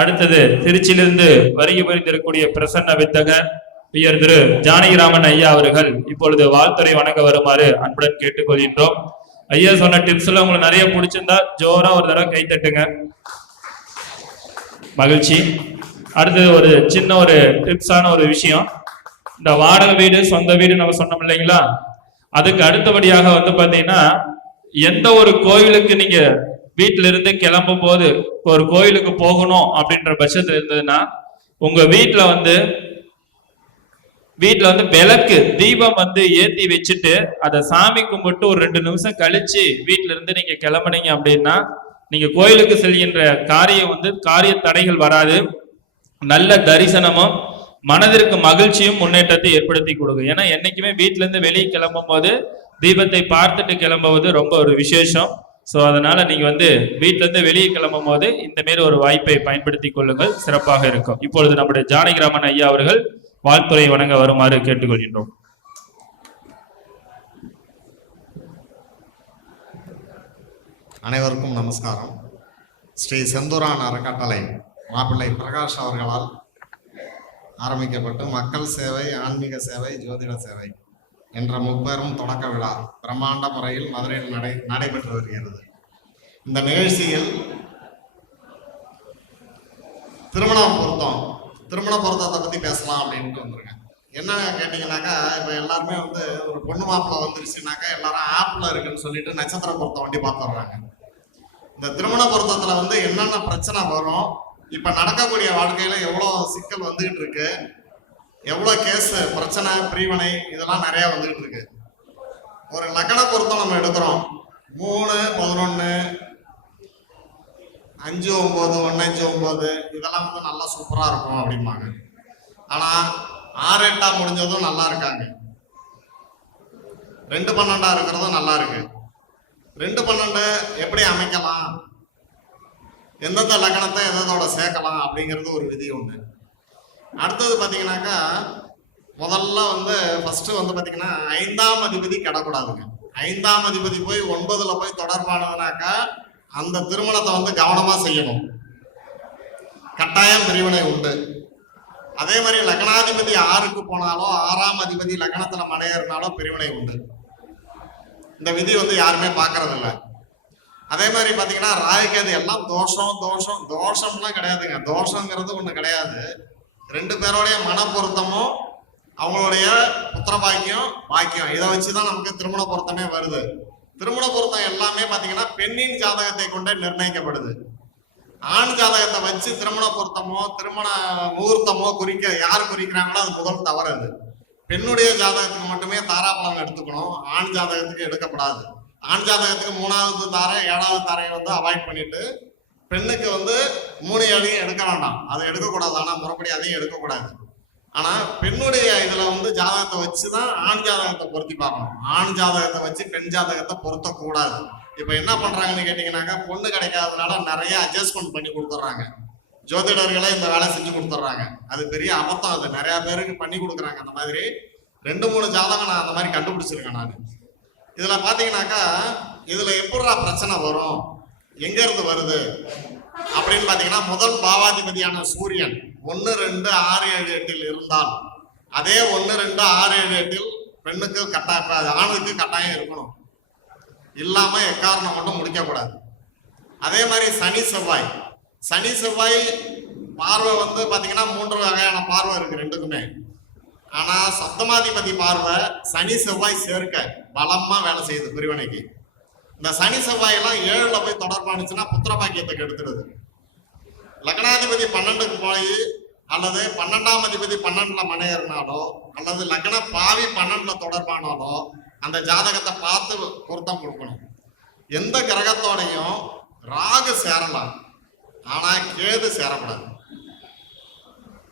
அடுத்தது திருச்சியிலிருந்து வருகை புரிந்திருக்கக்கூடிய பிரசன்ன வித்தகர் உயர் திரு ஜானகிராமன் ஐயா அவர்கள் இப்பொழுது வாழ்த்துறை வணங்க வருமாறு அன்புடன் கேட்டுக்கொள்கின்றோம். ஐயா சொன்ன டிப்ஸ் எல்லாம் உங்களுக்கு நிறைய பிடிச்சிருந்தா ஜோரா ஒரு தடவை கை தட்டுங்க. மகிழ்ச்சி. அடுத்தது ஒரு சின்ன ஒரு டிப்ஸான ஒரு விஷயம். இந்த வாடகை வீடு சொந்த வீடு நம்ம சொன்னோம் இல்லைங்களா, அதுக்கு அடுத்தபடியாக வந்து பாத்தீங்கன்னா எந்த ஒரு கோயிலுக்கு நீங்க வீட்டில இருந்து கிளம்பும் போது ஒரு கோயிலுக்கு போகணும் அப்படின்ற பட்சத்துல இருந்ததுன்னா உங்க வீட்டுல வந்து விளக்கு தீபம் வந்து ஏத்தி வச்சுட்டு அதை சாமி கும்பிட்டு ஒரு 2 நிமிஷம் கழிச்சு வீட்டுல இருந்து நீங்க கிளம்புனீங்க அப்படின்னா நீங்க கோயிலுக்கு செல்கின்ற காரிய தடைகள் வராது. நல்ல தரிசனமும் மனதிற்கு மகிழ்ச்சியும் முன்னேற்றத்தை ஏற்படுத்தி கொடுக்கும். ஏன்னா என்னைக்குமே வீட்டுல இருந்து வெளியே கிளம்பும் போது தீபத்தை பார்த்துட்டு கிளம்புவது ரொம்ப ஒரு விசேஷம். ஸோ அதனால நீங்க வீட்டுல இருந்து வெளியே கிளம்பும் போது இந்த மாரி ஒரு வாய்ப்பை பயன்படுத்தி கொள்ளுங்கள், சிறப்பாக இருக்கும். இப்பொழுது நம்முடைய ஜானகிராமன் ஐயா அவர்கள் வாழ்த்துறை வணங்க வருமாறு கேட்டுக்கொள்கின்றோம். அனைவருக்கும் நமஸ்காரம். ஸ்ரீ செந்தூரான் அறக்கட்டளை மாப்பிள்ளை பிரகாஷ் அவர்களால் ஆரம்பிக்கப்பட்டு மக்கள் சேவை, ஆன்மீக சேவை, ஜோதிட சேவை என்ற முப்பெரும் தொடக்க விழா பிரம்மாண்ட முறையில் மதுரையில் நடைபெற்று வருகிறது. இந்த நிகழ்ச்சியில் திருமண பொருத்தத்தை பற்றி பேசலாம் அப்படின்ட்டு வந்திருக்கேன். என்ன கேட்டிங்கனாக்கா, இப்போ எல்லாருமே ஒரு பொண்ணு மாப்பிள்ளை வந்துருச்சுனாக்கா எல்லாரும் ஆப்பில் இருக்குன்னு சொல்லிட்டு நட்சத்திர பொருத்தம் வண்டி பார்த்துடுறாங்க. இந்த திருமண பொருத்தத்தில் என்னென்ன பிரச்சனை வரும், இப்போ நடக்கக்கூடிய வாழ்க்கையில் எவ்வளோ சிக்கல் வந்துகிட்டு இருக்கு, எவ்வளோ கேஸ் பிரச்சனை பிரிவினை இதெல்லாம் நிறையா வந்துகிட்டு இருக்கு. ஒரு லக்ன பொருத்தம் நம்ம எடுக்கிறோம், 3, 11, 5, 9, 1, 5, 9 இதெல்லாம் நல்லா சூப்பராக இருக்கும் அப்படிம்பாங்க. ஆனால் 6, 8 முடிஞ்சதும் நல்லா இருக்காங்க, 2, 12 இருக்கிறதும் நல்லா இருக்கு. 2, 12 எப்படி அமைக்கலாம், எந்தெந்த லக்னத்தை எதோட சேர்க்கலாம் அப்படிங்கிறது ஒரு விதி உண்டு. அடுத்தது பார்த்தீங்கன்னாக்கா முதல்ல ஃபர்ஸ்ட் பார்த்தீங்கன்னா 5ஆம் அதிபதி கிடக்கூடாதுங்க. 5ஆம் அதிபதி போய் 9ல் போய் தொடர்பானதுனாக்கா அந்த திருமணத்தை கவனமா செய்யணும், கட்டாயம் பிரிவினை உண்டு. அதே மாதிரி லக்னாதிபதி 6க்கு போனாலோ 6ஆம் அதிபதி லக்னத்துல மனையேறினாலோ பிரிவினை உண்டு. இந்த விதி யாருமே பார்க்கறது இல்லை. அதே மாதிரி பார்த்தீங்கன்னா ராகுகேது எல்லாம் தோஷம்லாம் கிடையாதுங்க. தோஷங்கிறது ஒன்று கிடையாது. 2 பேரோடைய மன பொருத்தமும் அவங்களுடைய புத்திர பாக்கியம் இதை வச்சுதான் நமக்கு திருமண பொருத்தமே வருது. திருமண பொருத்தம் எல்லாமே பார்த்தீங்கன்னா பெண்ணின் ஜாதகத்தை கொண்டே நிர்ணயிக்கப்படுது. ஆண் ஜாதகத்தை வச்சு திருமண பொருத்தமோ திருமண முகூர்த்தமோ யார் குறிக்கிறாங்களோ அது முதல் தவறு. அது பெண்ணுடைய ஜாதகத்துக்கு மட்டுமே தாராபலம் எடுத்துக்கணும், ஆண் ஜாதகத்துக்கு எடுக்கப்படாது. ஆண் ஜாதகத்துக்கு 3வது தாரை 7வது தாரையை அவாய்ட் பண்ணிட்டு பெண்ணுக்கு 3, 7 எடுக்க வேண்டாம், அதை எடுக்கக்கூடாது. ஆனால் முறைப்படி அதையும் எடுக்கக்கூடாது. ஆனால் பெண்ணுடைய இதில் ஜாதகத்தை வச்சு தான் ஆண் ஜாதகத்தை பொருத்தி பார்க்கணும். ஆண் ஜாதகத்தை வச்சு பெண் ஜாதகத்தை பொருத்தக்கூடாது. இப்போ என்ன பண்ணுறாங்கன்னு கேட்டிங்கனாக்கா, பொண்ணு கிடைக்காததுனால நிறைய அட்ஜஸ்ட்மெண்ட் பண்ணி கொடுத்துட்றாங்க. ஜோதிடர்களே இந்த வேலை செஞ்சு கொடுத்துட்றாங்க. அது பெரிய அபத்தம். அது நிறையா பேருக்கு பண்ணி கொடுக்குறாங்க. அந்த மாதிரி 2, 3 ஜாதகம் நான் அந்த மாதிரி கண்டுபிடிச்சிருக்கேன் நான். இதில் பார்த்தீங்கன்னாக்கா இதில் எப்படா பிரச்சனை வரும், எங்கேருந்து வருது அப்படின்னு பார்த்தீங்கன்னா, முதல் பாவாதிபதியான சூரியன் 1, 2, 6, 7, 8 இருந்தால் அதே 1, 2, 6, 7, 8 பெண்ணுக்கு கட்டாயம், ஆணுக்கு கட்டாயம் இருக்கணும். இல்லாமல் எக்காரணம் மட்டும் முடிக்கக்கூடாது. அதே மாதிரி சனி செவ்வாய் பார்வை பார்த்தீங்கன்னா 3 வகையான பார்வை இருக்கு 2க்குமே. ஆனால் சப்தமாதிபதி பார்வை சனி செவ்வாய் சேர்க்க பலமாக வேலை செய்யுது பிரிவினைக்கு. இந்த சனி செவ்வாயெல்லாம் 7ல் போய் தொடர்பானுச்சுன்னா புத்திர பாக்கியத்தை கெடுத்துடுது. லக்னாதிபதி 12க்கு போய் அல்லது 12ஆம் அதிபதி 12ல் மனையேறினாலோ அல்லது லக்ன பாவி 12ல் தொடர்பானாலோ அந்த ஜாதகத்தை பார்த்து பொருத்தம் கொடுக்கணும். எந்த கிரகத்தோடையும் ராகு சேரலாம், ஆனால் கேது சேரக்கூடாது.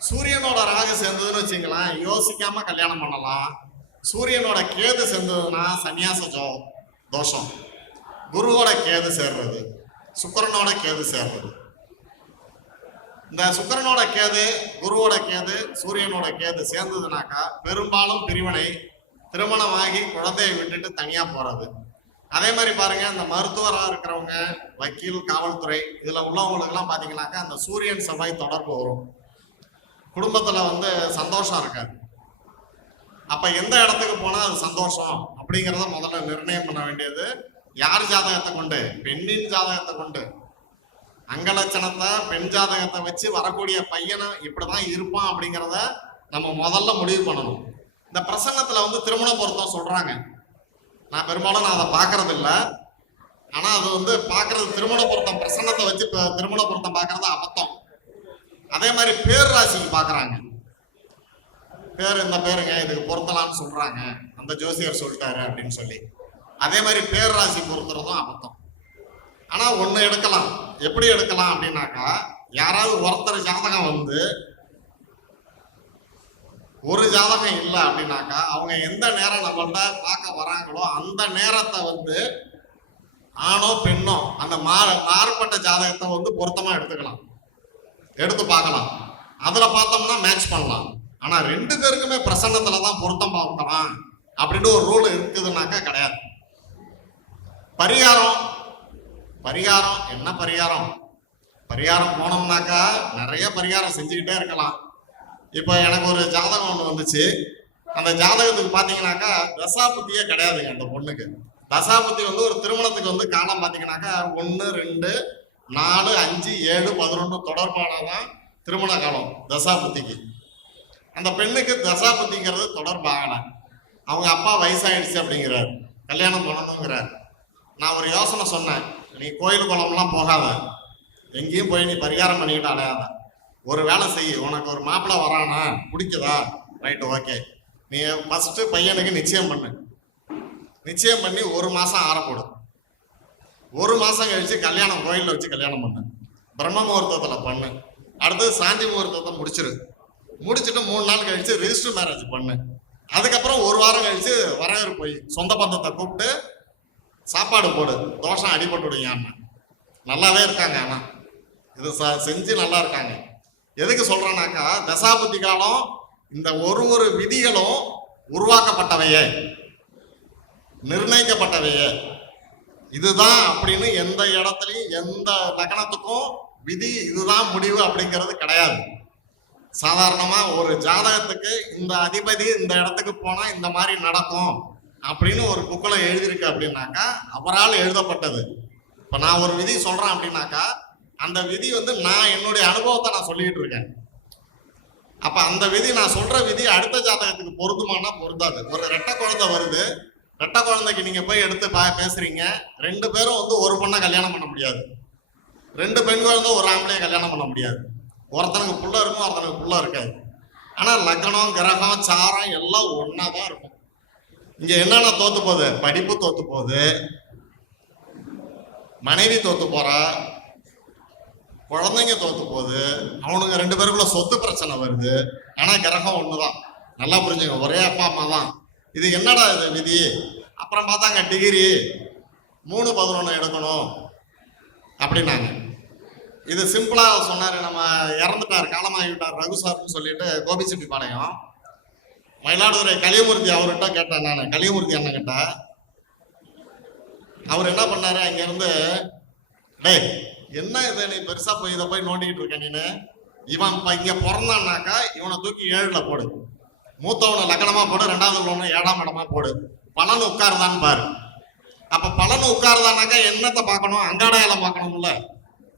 சூரியனோட ராகு சேர்ந்ததுன்னு வச்சுக்கலாம், யோசிக்காம கல்யாணம் பண்ணலாம். சூரியனோட கேது சேர்ந்ததுன்னா சன்னியாச தோஷம். குருவோட கேது சேர்றது, சுக்கிரனோட கேது சேர்றது. இந்த சுக்கிரனோட கேது, குருவோட கேது, சூரியனோட கேது சேர்ந்ததுனாக்கா பெரும்பாலும் பிரிவினை, திருமணமாகி குழந்தையை விட்டுட்டு தனியா போறது, அதே மாதிரி பாருங்க, இந்த மருத்துவராக இருக்கிறவங்க, வக்கீல், காவல்துறை இதுல உள்ளவங்களுக்கு எல்லாம் பாத்தீங்கன்னாக்கா அந்த சூரியன் செவ்வாய் தொடர்பு வரும். குடும்பத்துல வந்து சந்தோஷம் இருக்காது. அப்ப எந்த இடத்துக்கு போனா அது சந்தோஷம் அப்படிங்கிறத முதல்ல நிர்ணயம் பண்ண வேண்டியது யார் ஜாதகத்தை கொண்டு? பெண்ணின் ஜாதகத்தை கொண்டு. அங்கலட்சணத்தை, பெண் ஜாதகத்தை வச்சு வரக்கூடிய பையனை இப்படிதான் இருப்பான் அப்படிங்கிறத நம்ம முதல்ல முடிவு பண்ணணும். இந்த பிரசங்கத்துல வந்து திருமண பொருத்தம் சொல்றாங்க. நான் பெரும்பாலும் அதை பார்க்கறது இல்லை. ஆனா அது வந்து பார்க்கறது திருமண பொருத்தம், பிரசன்னத்தை வச்சு திருமண பொருத்தம் பார்க்கறது அபத்தம். அதே மாதிரி பேர் ராசிக்கு பார்க்கறாங்க. பேர் இந்த பேருங்க இதுக்கு பொருத்தலாம்னு சொல்றாங்க, அந்த ஜோசியர் சொல்லிட்டாரு அப்படின்னு சொல்லி. அதே மாதிரி பேர் ராசி பொருத்துறதும் அபத்தம். ஆனா ஒண்ணு எடுக்கலாம். எப்படி எடுக்கலாம் அப்படின்னாக்கா, யாராவது ஒருத்தர் ஜாதகம் வந்து ஒரு ஜாதகம் இல்லை அப்படின்னாக்கா, அவங்க எந்த நேரம் நம்மள்ட்ட பார்க்க வராங்களோ அந்த நேரத்தை வந்து ஆணோ பெண்ணோ அந்த மாறுபட்ட ஜாதகத்தை வந்து பொருத்தமா எடுத்துக்கலாம், எடுத்து பார்க்கலாம். அதுல பார்த்தோம்னா மேட்ச் பண்ணலாம். ஆனா 2 பேருக்குமே பிரசன்னத்துலதான் பொருத்தம் பார்க்கலாம் அப்படின்னு ஒரு ரூல் இருக்குதுன்னாக்கா கிடையாது. பரிகாரம் பரிகாரம் என்ன பரிகாரம்? பரிகாரம் போனோம்னாக்கா நிறைய பரிகாரம் செஞ்சுக்கிட்டே இருக்கலாம். இப்போ எனக்கு ஒரு ஜாதகம் ஒன்று வந்துச்சு. அந்த ஜாதகத்துக்கு பார்த்தீங்கன்னாக்கா தசாபுத்தியே கிடையாதுங்க அந்த பொண்ணுக்கு. தசாபுத்தி வந்து ஒரு திருமணத்துக்கு வந்து காலம் பார்த்தீங்கன்னாக்கா 1, 2, 4, 5, 7, 11 தொடர்பானதான் திருமண காலம் தசாபுத்திக்கு. அந்த பெண்ணுக்கு தசாபுத்திங்கிறது தொடர்பாகலை. அவங்க அப்பா வயசாயிடுச்சு அப்படிங்கிறார், கல்யாணம் பண்ணணுங்கிறார். நான் ஒரு யோசனை சொன்னேன், நீ கோயில் குளம்லாம் போகாத, எங்கேயும் போய் நீ பரிகாரம் பண்ணிக்கிட்டு அலையாத, ஒரு வேலை செய், உனக்கு ஒரு மாப்பிள்ளை வரானா, பிடிக்குதா, ரைட்டு ஓகே, நீ ஃபர்ஸ்ட் பையனுக்கு நிச்சயம் பண்ணு. நிச்சயம் பண்ணி 1 மாசம் ஆரப்போடு. 1 மாசம் கழிச்சு கல்யாணம் கோயிலில் வச்சு கல்யாணம் பண்ணு. பிரம்ம முகூர்த்தத்தில் பண்ணு. அடுத்தது சாந்தி முகூர்த்தத்தை முடிச்சிரு. முடிச்சுட்டு 3 நாள் கழிச்சு ரிஜிஸ்டர் மேரேஜ் பண்ணு. அதுக்கப்புறம் 1 வாரம் கழிச்சு வரவேறு போய் சொந்த பந்தத்தை கூப்பிட்டு சாப்பாடு போடு, தோஷம் அடிபட்டுடுங்க. நல்லாவே இருக்காங்க. ஆனா இது செஞ்சு நல்லா இருக்காங்க. எதுக்கு சொல்றேன்னாக்கா, தசாபுத்தி காலம் இந்த ஒரு விதிகளும் உருவாக்கப்பட்டவையே, நிர்ணயிக்கப்பட்டவையே. இதுதான் அப்படின்னு எந்த இடத்துலையும் எந்த லக்னத்துக்கும் விதி இதுதான் முடிவு அப்படிங்கிறது கிடையாது. சாதாரணமா ஒரு ஜாதகத்துக்கு இந்த அதிபதி இந்த இடத்துக்கு போனா இந்த மாதிரி நடக்கும் அப்படின்னு ஒரு புக்கில் எழுதியிருக்கு அப்படின்னாக்கா அவரால் எழுதப்பட்டது. இப்ப நான் ஒரு விதி சொல்றேன் அப்படின்னாக்கா அந்த விதி வந்து நான் என்னுடைய அனுபவத்தை நான் சொல்லிட்டு இருக்கேன். அப்ப அந்த விதி, நான் சொல்ற விதி அடுத்த ஜாதகத்துக்கு பொருந்துமானா பொருந்தாது. ஒரு ரெட்டை குழந்தை வருது, ரெட்டை குழந்தைக்கு நீங்க போய் எடுத்து பேசுறீங்க, 2 பேரும் வந்து ஒரு பொண்ணை கல்யாணம் பண்ண முடியாது. 2 பெண் குழந்தை ஒரு ஆம்பளைய கல்யாணம் பண்ண முடியாது. ஒருத்தனுக்கு புள்ள இருக்கும், ஒருத்தனுக்கு புள்ள இருக்காது. ஆனா லக்னம், கிரகம், சாரம் எல்லாம் ஒன்னாதான் இருக்கும். இங்க என்னென்ன தோத்து போகுது? படிப்பு தோத்து போகுது, மனைவி தோத்து போறா, குழந்தைங்க தோத்து போகுது, அவனுங்க 2 பேருக்குள்ள சொத்து பிரச்சனை வருது. ஆனா கிரகம் ஒண்ணுதான். நல்லா புரிஞ்சுங்க, ஒரே அப்பா அம்மா தான். இது என்னடா இது விதி? அப்புறம் பார்த்தாங்க டிகிரி 3-11 எடுக்கணும் அப்படின்னாங்க. இது சிம்பிளா சொன்னாரு, நம்ம இறந்துட்டார், காலமாகிவிட்டார் ரகு சார்னு சொல்லிட்டு கோபிச்செட்டிப்பாளையம் மயிலாடுதுறை கலியமூர்த்தி அவர்கிட்ட கேட்டேன். நான் கலியமூர்த்தி அண்ணன் கிட்ட. அவர் என்ன பண்ணாரு, அங்க இருந்து, டேய் என்ன இதை நீ பெருசா போய் இதை போய் நோண்டிக்கிட்டு இருக்க நீனு, இவன் இப்ப இங்க பிறந்தான்னாக்கா இவனை தூக்கி 7ல போடு, மூத்தவனை லக்னமா போடு, 2வது உள்ளவனை 7ஆம் இடமா போடு, பலன் உட்காருதான்னு பாரு. அப்ப பலன் உட்காருதானாக்கா என்னத்தை பார்க்கணும்? அங்காடையில பார்க்கணும்ல.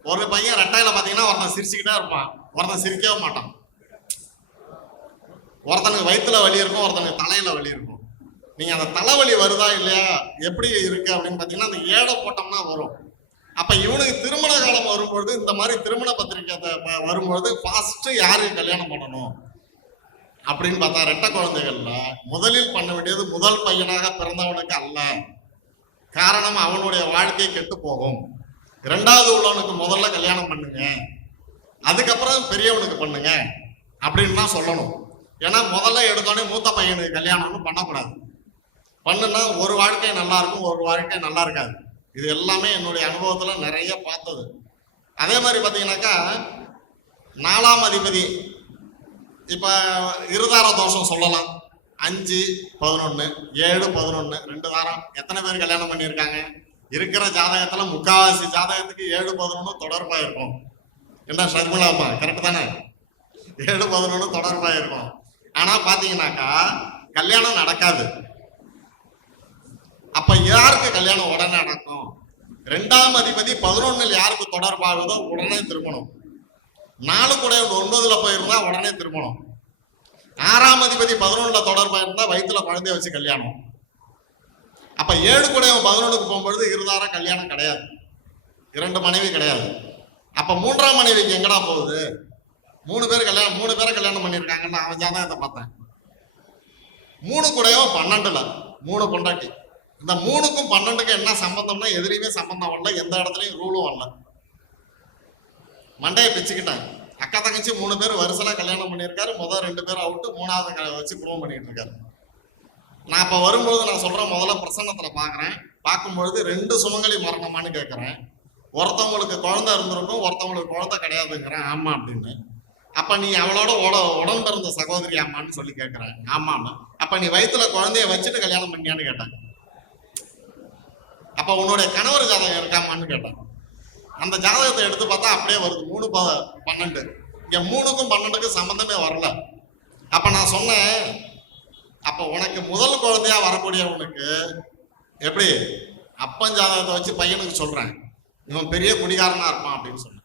ஒரு பையன் ரெட்டையில பாத்தீங்கன்னா ஒருத்தன் சிரிச்சுக்கிட்டே இருப்பான், ஒருத்தன் சிரிக்கவே மாட்டான். ஒருத்தனுக்கு வயிற்றுல வலி இருக்கும், ஒருத்தனுக்கு தலையில வலி இருக்கும். நீங்க அந்த தலைவலி வருதா இல்லையா, எப்படி இருக்கு அப்படின்னு பாத்தீங்கன்னா அந்த 7 போட்டோம்னா வரும். அப்ப இவனுக்கு திருமண காலம் வரும்பொழுது, இந்த மாதிரி திருமண பத்திரிக்கை வரும்பொழுது ஃபாஸ்ட் யாருக்கு கல்யாணம் பண்ணணும் அப்படின்னு பார்த்தா, ரெட்டை குழந்தைகள்ல முதலில் பண்ண வேண்டியது முதல் பையனாக பிறந்தவனுக்கு அல்ல. காரணம், அவனுடைய வாழ்க்கை கெட்டு போகும். 2வது உள்ளவனுக்கு முதல்ல கல்யாணம் பண்ணுங்க, அதுக்கப்புறம் பெரியவனுக்கு பண்ணுங்க அப்படின்னு தான் சொல்லணும். ஏன்னா முதல்ல எடுத்தோடனே மூத்த பையனுக்கு கல்யாணம்னு பண்ணக்கூடாது. பண்ணுனா ஒரு வாழ்க்கை நல்லா இருக்கும், ஒரு வாழ்க்கை நல்லா இருக்காது. இது எல்லாமே என்னுடைய அனுபவத்துல நிறைய பார்த்தது. அதே மாதிரி பாத்தீங்கன்னாக்கா 4ஆம் அதிபதி, இப்ப இருதார தோஷம் சொல்லலாம். 5, 11, 7, 11 2 வாரம் எத்தனை பேர் கல்யாணம் பண்ணியிருக்காங்க? இருக்கிற ஜாதகத்துல முக்காவாசி ஜாதகத்துக்கு 7, 11 தொடர்பா இருக்கும். என்ன ஷர்மிளாமா, கரெக்ட் தானே? 7, 11 தொடர்பா இருக்கும். ஆனா பாத்தீங்கன்னாக்கா கல்யாணம் நடக்காது. அப்ப யாருக்கு கல்யாணம் உடனே நடக்கும்? 2ஆம் அதிபதி 11ல் யாருக்கு தொடர்பாகுதோ உடனே திருமணம். 4 கூட 9ல போயிருந்தா உடனே திருமணம். 6ஆம் அதிபதி 11ல தொடர்பா இருந்தா வயிற்றுல குழந்தைய வச்சு கல்யாணம். அப்ப 7 கூட 11க்கு போகும்பொழுது இருதார கல்யாணம் கிடையாது, 2 மனைவி கிடையாது. அப்ப 3ஆம் மனைவிக்கு எங்கடா போகுது? 3 பேரை கல்யாணம் பண்ணியிருக்காங்கன்னு அவன் ஜாதகத்தை பார்த்தேன். 3 கூட 12ல 3 பொண்டாட்டி. இந்த 3க்கும் 12க்கும் என்ன சம்பந்தம்னா எதிரையுமே சம்பந்தம் வரல, எந்த இடத்துலயும் ரூலும் வரல. மண்டையை பிச்சுக்கிட்டாங்க. அக்கா தங்கச்சி 3 பேர் வருஷலா கல்யாணம் பண்ணியிருக்காரு. முதல் 2 பேர் அவுட்டு, 3ஆவது வச்சு குடும்பம் பண்ணிட்டு இருக்காரு. நான் இப்ப வரும்போது நான் சொல்றேன், முதல்ல பிரசன்னத்துல பாக்குறேன். பார்க்கும்பொழுது 2 சுமங்கலி மரணமானு கேட்கிறேன். ஒருத்தவங்களுக்கு குழந்தை இருந்திருக்கும், ஒருத்தவங்களுக்கு குழந்தை கிடையாதுங்கிறேன். ஆமா அப்படின்னு. அப்ப நீ அவளோட உடன் பிறந்த சகோதரி ஆமான்னு சொல்லி கேட்கிறேன். ஆமான்னு. அப்ப நீ வயிற்றுல குழந்தைய வச்சுட்டு கல்யாணம் பண்ணியான்னு கேட்டாங்க. அப்ப உன்னுடைய கணவர் ஜாதகம் இருக்காமான்னு கேட்டான். அந்த ஜாதகத்தை எடுத்து பார்த்தா அப்படியே வருது 3, 12. இங்க 3க்கும் 12க்கும் சம்பந்தமே வரல. அப்ப நான் சொன்னேன், அப்ப உனக்கு முதல் குழந்தையா வரக்கூடியவனுக்கு எப்படி அப்பன் ஜாதகத்தை வச்சு பையனுக்கு சொல்றேன், இவன் பெரிய குடிகாரனா இருப்பான் அப்படின்னு சொன்னேன்.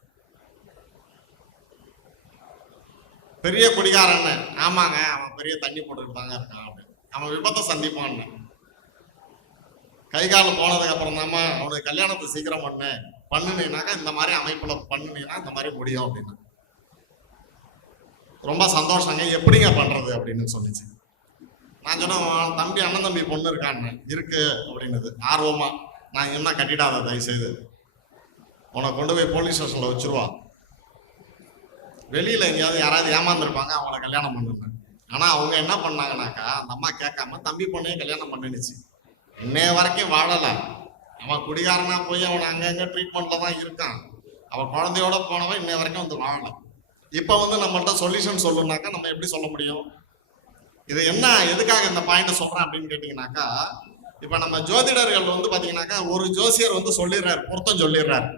பெரிய குடிகாரன்னு. ஆமாங்க, அவன் பெரிய தண்ணி போட்டுக்கிட்டு தாங்க இருக்கான் அப்படின்னு. அவன் விபத்தை சந்திப்பான்னு. கை காலம் போனதுக்கு அப்புறம் தாம்மா அவனுக்கு கல்யாணத்தை சீக்கிரம் பண்ணுனீனாக்கா இந்த மாதிரி அமைப்புல பண்ணுனீங்கன்னா இந்த மாதிரி முடியும் அப்படின்னு. ரொம்ப சந்தோஷங்க, எப்படிங்க பண்றது அப்படின்னு சொல்லிச்சு. நான் சொன்னேன், தம்பி அண்ணன் தம்பி பொண்ணு இருக்கான்னு. இருக்கு அப்படின்னது ஆர்வமா. நான் என்ன கட்டிடாத, தயவு செய்து உன்னை கொண்டு போய் போலீஸ் ஸ்டேஷன்ல வச்சிருவா, வெளியில எங்கேயாவது யாராவது ஏமாந்துருப்பாங்க, அவங்கள கல்யாணம் பண்ணுங்க. ஆனா அவங்க என்ன பண்ணாங்கன்னாக்கா, அந்த அம்மா கேட்காம தம்பி பொண்ணையும் கல்யாணம் பண்ணிடுச்சு. இன்னைய வரைக்கும் வாழல. அவன் குடிகாரனா போய் அவன் அங்கங்க ட்ரீட்மெண்ட்ல தான் இருக்கான். அவன் குழந்தையோட போனவன் இன்னைய வரைக்கும் வந்து வாழல. இப்ப நம்மள்ட்ட சொல்யூஷன் சொல்லணும்னாக்கா நம்ம எப்படி சொல்ல முடியும்? இது என்ன, எதுக்காக இந்த பாயிண்ட் சொல்றேன் அப்படின்னு கேட்டீங்கன்னாக்கா, இப்ப நம்ம ஜோதிடர்கள் பாத்தீங்கன்னாக்கா ஒரு ஜோசியர் சொல்லிடுறாரு, பொருத்தம் சொல்லிடுறாரு.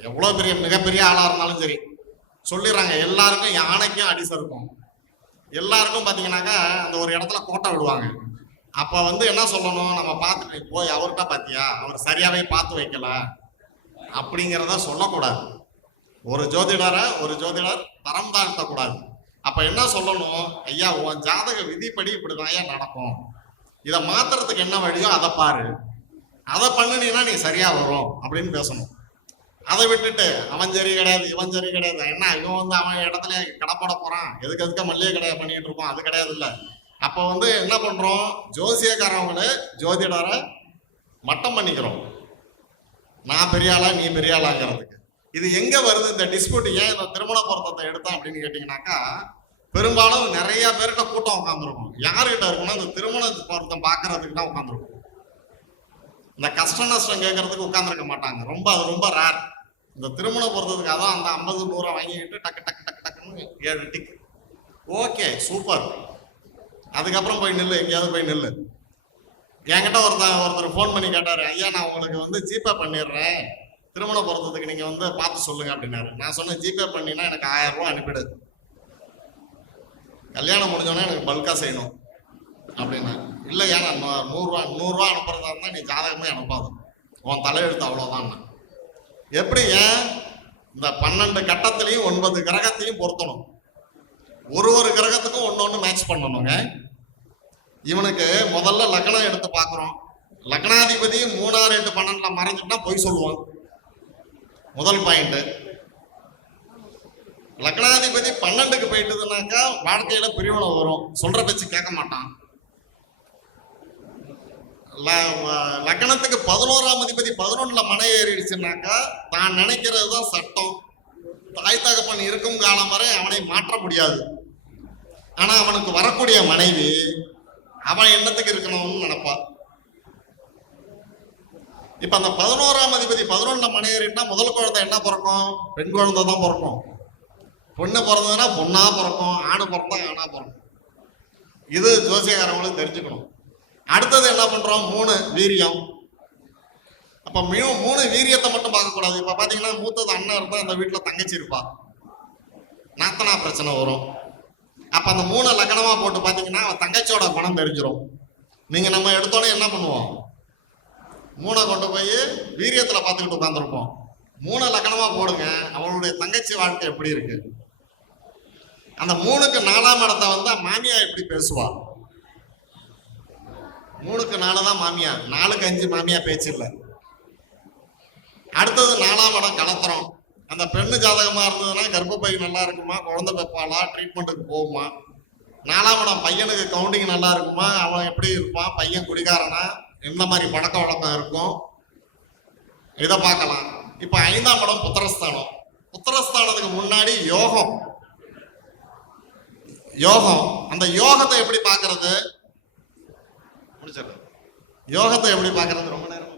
எவ்வளவு பெரிய மிகப்பெரிய ஆளா இருந்தாலும் சரி சொல்லிடுறாங்க. எல்லாருக்கும் யானைக்கும் அடிசை இருக்கும். எல்லாருக்கும் பாத்தீங்கன்னாக்கா அந்த ஒரு இடத்துல கோட்டை விடுவாங்க. அப்ப என்ன சொல்லணும், நம்ம பார்த்துட்டு போய் அவர்கிட்ட பாத்தியா அவர் சரியாவே பார்த்து வைக்கல அப்படிங்கிறத சொல்லக்கூடாது. ஒரு ஜோதிடர் தரம் தாழ்த்தக்கூடாது. அப்ப என்ன சொல்லணும், ஐயா உன் ஜாதக விதிப்படி இப்படிதான் ஐயா நடக்கும், இதை மாத்துறதுக்கு என்ன வழியோ அதை பாரு, அதை பண்ணுனீங்கன்னா நீ சரியா வரும் அப்படின்னு பேசணும். அதை விட்டுட்டு அவன் சரி கிடையாது இவன் சரி கிடையாது, என்ன இவன் அவன் இடத்துல கடை போட போறான், எதுக்கு மல்லிகை கடையை பண்ணிட்டு இருப்போம், அது கிடையாது. இல்ல அப்ப என்ன பண்றோம், ஜோசியக்காரவங்களே ஜோதிடரை மட்டம் பண்ணிக்கிறோம், நான் பெரிய ஆளா நீ பெரிய ஆளாங்கிறதுக்கு. இது எங்க வருது இந்த டிஸ்பியூட்? ஏன் இந்த திருமண பொருத்தத்தை எடுத்தான் அப்படின்னு கேட்டீங்கன்னாக்கா, பெரும்பாலும் நிறைய பேர்கிட்ட கூட்டம் உட்காந்துருக்கும். யாருகிட்ட இருக்குன்னா இந்த திருமண பொருத்தம் பாக்குறதுக்கு தான் உட்காந்துருக்கும். இந்த கஷ்ட நஷ்டம் கேட்கறதுக்கு உட்காந்துருக்க மாட்டாங்க. அது ரொம்ப ரேர். இந்த திருமண பொருத்தத்துக்கு அதான் அந்த 50, 100 வாங்கிக்கிட்டு டக்கு டக்கு டக்கு டக்குன்னு 7 டிக், ஓகே சூப்பர், அதுக்கப்புறம் போய் நில்லு, எங்கேயாவது போய் நில்லு. என்கிட்ட ஒருத்தர் ஃபோன் பண்ணி கேட்டாரு, ஐயா நான் உங்களுக்கு ஜிபே பண்ணிடுறேன், திருமண பொருத்தத்துக்கு நீங்க பார்த்து சொல்லுங்க அப்படின்னாரு. நான் சொன்னேன், ஜிபே பண்ணினா எனக்கு 1000 ரூபா அனுப்பிடு, கல்யாணம் முடிஞ்சோன்னா எனக்கு பல்கா செய்யணும் அப்படின்னா. இல்லையா நான் 100 ரூபா அனுப்புறதா இருந்தா நீ ஜாதகமே அனுப்பாது, உன் தலையெழுத்து அவ்வளவுதான். எப்படி? ஏன் இந்த 12 கட்டத்திலையும் 9 கிரகத்தையும் பொருத்தணும், ஒரு கிரகத்துக்கும் ஒன்னொன்னு மேட்ச் பண்ணணுங்க. இவனுக்கு முதல்ல லக்னம் எடுத்து பாக்குறோம், லக்னாதிபதி 3, 6, 8, 12ல மறைஞ்சுட்டா பொய் சொல்லுவான். முதல் பாயிண்ட். லக்னாதிபதி 12க்கு போயிட்டதுனாக்கா வாழ்க்கையில பிரிவினை வரும், சொல்ற பேச்சு கேட்க மாட்டான். லக்னத்துக்கு 11ஆம் அதிபதி 11ல மனை ஏறிடுச்சுனாக்கா தான் நினைக்கிறது தான் சட்டம். தாய் தகப்பன் இருக்கும் காலம் வரை அவனை மாற்ற முடியாது. ஆனா அவனுக்கு வரக்கூடிய மனைவி அவன் எண்ணத்துக்கு இருக்கணும்னு நினைப்பா. இப்ப அந்த 11ஆம் அதிபதி 11ல மனை ஏறிட்டா முதல் குழந்தை என்ன பிறக்கும்? பெண் குழந்தை தான் பிறக்கும். பொண்ணு பிறந்ததுன்னா பொண்ணா பிறக்கும், ஆணு பிறந்தா ஆணா பிறக்கும். இது ஜோசியக்காரங்களுக்கு தெரிஞ்சுக்கணும். அடுத்தது என்ன பண்றோம்? 3 வீரியம். அப்ப 3 வீரியத்தை மட்டும் பார்க்கக்கூடாது. இப்ப பாத்தீங்கன்னா மூத்தது அண்ணன் இருந்தா அந்த வீட்டுல தங்கச்சி இருப்பா, நாத்தனா பிரச்சனை வரும். அப்ப அந்த 3 லக்கணமா போட்டு பாத்தீங்கன்னா அவன் தங்கச்சியோட குணம் தெரிஞ்சிடும். நீங்க நம்ம எடுத்தோன்னே என்ன பண்ணுவோம்? 3 கொண்டு போய் வீரியத்துல பார்த்துக்கிட்டு உட்காந்துருப்போம். 3 லக்கணமா போடுங்க, அவளுடைய தங்கச்சி வாழ்க்கை எப்படி இருக்கு. அந்த 3க்கு 4ஆம் இடத்தை வந்தா மாமியா எப்படி பேசுவா? 3க்கு 4 தான் மாமியா, 4க்கு 5 மாமியா பேச்சு இல்லை. அடுத்தது 4ஆம் இடம் கலத்திரம். அந்த பெண்ணு ஜாதகமா இருந்ததுன்னா கர்ப்பப்பை நல்லா இருக்குமா, குழந்தை பெப்பாளா, ட்ரீட்மெண்ட்டுக்கு போகுமா. 4ஆம் இடம் பையனுக்கு கவுண்டிங் நல்லா இருக்குமா, அவன் எப்படி இருப்பான், பையன் குடிகாரனா, எந்த மாதிரி பழக்க வழக்கம் இருக்கும், இதை பார்க்கலாம். இப்ப 5ஆம் இடம் புத்திரஸ்தானம். புத்திரஸ்தானத்துக்கு முன்னாடி யோகம். யோகம், அந்த யோகத்தை எப்படி பார்க்கறது? முடிச்சிடறேன். யோகத்தை எப்படி பார்க்கறது? ரொம்ப நேரம்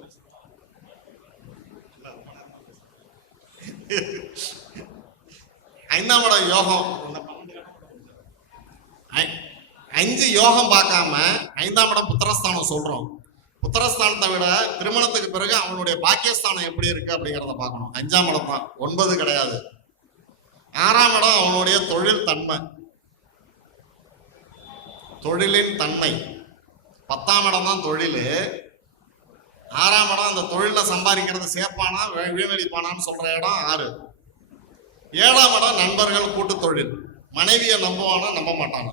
5ஆம் இடம் யோகம். 5 யோகம் பார்க்காம 5ஆம் இடம் புத்திரஸ்தானம் சொல்றோம். புத்திரஸ்தானத்தை விட திருமணத்துக்கு பிறகு அவனுடைய பாக்கியஸ்தானம் எப்படி இருக்கு அப்படிங்கிறத பார்க்கணும். 5ஆம் இடம் தான், 9 கிடையாது. 6ஆம் இடம் அவனுடைய தொழில் தன்மை, தொழிலின் தன்மை. 10ஆம் இடம் தான் தொழில். 6ஆம் இடம் அந்த தொழில சம்பாதிக்கிறது சேர்ப்பானா வீணடிப்பானான்னு சொல்ற இடம் 6. 7ஆம் இடம் நண்பர்கள், கூட்டு தொழில். மனைவியை நம்புவானா நம்ப மாட்டானா.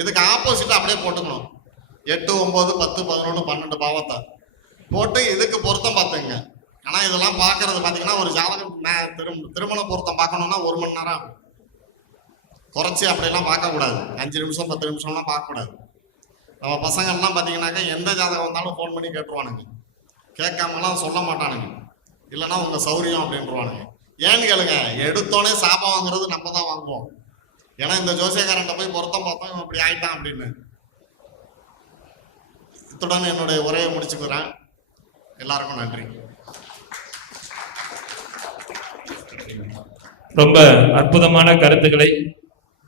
இதுக்கு ஆப்போசிட்டா அப்படியே போட்டுக்கணும். 8, 9, 10, 11, 12 பாவத்தை போட்டு இதுக்கு பொருத்தம் பார்த்துங்க. ஆனா இதெல்லாம் பார்க்கறது பாத்தீங்கன்னா ஒரு ஜாதகம் திருமண பொருத்தம் பார்க்கணும்னா 1 மணி நேரம் ஆகும். குறைச்சி அப்படிலாம் பார்க்கக்கூடாது. 5 நிமிஷம் 10 நிமிஷம்லாம் பார்க்கக்கூடாது. நம்ம பசங்கள்லாம் பார்த்தீங்கன்னாக்கா எந்த ஜாதகம் வந்தாலும் ஃபோன் பண்ணி கேட்டுருவானுங்க. கேட்காமலாம் சொல்ல மாட்டானுங்க. இல்லைன்னா உங்கள் சௌரியம் அப்படின்ட்டுருவானுங்க. ஏன்னு கேளுங்க, எடுத்தோடனே சாபம் வாங்குறது நம்ம தான் வாங்குவோம். ஏன்னா இந்த ஜோசியக்காரன்ட்ட போய் பொருத்தம் பார்த்தோம், இவன் இப்படி ஆயிட்டான் அப்படின்னு. இத்துடன் என்னுடைய உரையை முடிச்சுக்கிறேன். எல்லாருக்கும் நன்றி. ரொம்ப அற்புதமான கருத்துக்களை,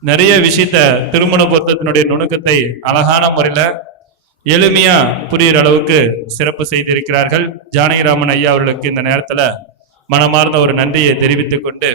நிறைய விஷயத்த திருமண பொருத்தத்தினுடைய நுணுக்கத்தை அழகான முறையில எளிமையா புரியுற அளவுக்கு சிறப்பு செய்திருக்கிறார்கள். ஜானகிராமன் ஐயா அவர்களுக்கு இந்த நேரத்துல மனமார்ந்த ஒரு நன்றியை தெரிவித்துக் கொண்டு